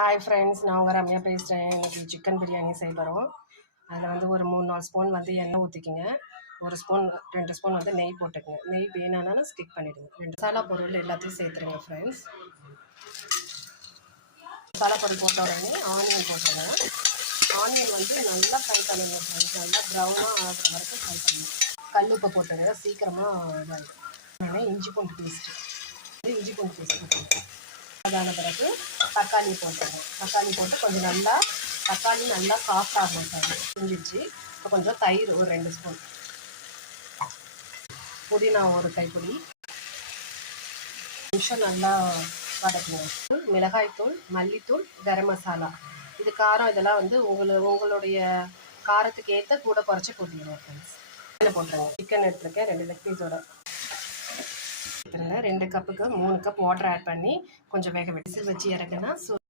Hi friends, நான் உங்கள் ரம்யா பேசுகிறேன். இன்றைக்கி சிக்கன் பிரியாணி செய்ய போகிறோம். அதில் வந்து ஒரு 3-4 ஸ்பூன் வந்து எண்ணெய் ஊற்றிக்கிங்க. 2 ஸ்பூன் வந்து நெய் போட்டுக்குங்க. நெய் வேணாலும் ஸ்கிப் பண்ணிவிடுங்க. 2 மசாலா பொருள் எல்லாத்தையும் சேர்த்துருங்க ஃப்ரெண்ட்ஸ். மசாலா பொருள் போட்ட உடனே ஆனியன் போட்டுருங்க. ஆனியன் வந்து நல்லா ஃப்ரை பண்ணுங்க ஃப்ரெண்ட்ஸ். நல்லா ப்ரௌனாக ஆகிற வரைக்கும் ஃப்ரை பண்ணுங்க. கல் உப்பு போட்டுங்க, சீக்கிரமாக இதாகிடும். இஞ்சி பூண்டு பேஸ்ட்டு போட்டுருங்க. அதான பிறகு தக்காளி போட்டுருங்க. தக்காளி போட்டு கொஞ்சம் தக்காளி நல்லா சாஃப்ட் ஆகும் சார். புரிஞ்சிடுச்சு. இப்போ கொஞ்சம் தயிர் ஒரு 2 ஸ்பூன், புதினா ஒரு கைப்பிடி, நிமிஷம் நல்லா வதக்குங்க. மிளகாய்த்தூள், மல்லித்தூள், கரம் மசாலா, இது காரம் இதெல்லாம் வந்து உங்களுடைய காரத்துக்கு ஏற்ற கூட குறைச்சி போட்டுக்கணும் ஃப்ரெண்ட்ஸ். இதில் போட்டுருங்க. சிக்கன் எடுத்துருக்கேன் 2 லெக் பீஸோட. 2 கப்புக்கு 3 கப் வாட்டர் ஆட் பண்ணி கொஞ்சம் வேக விட்டு வச்சு இறக்குனா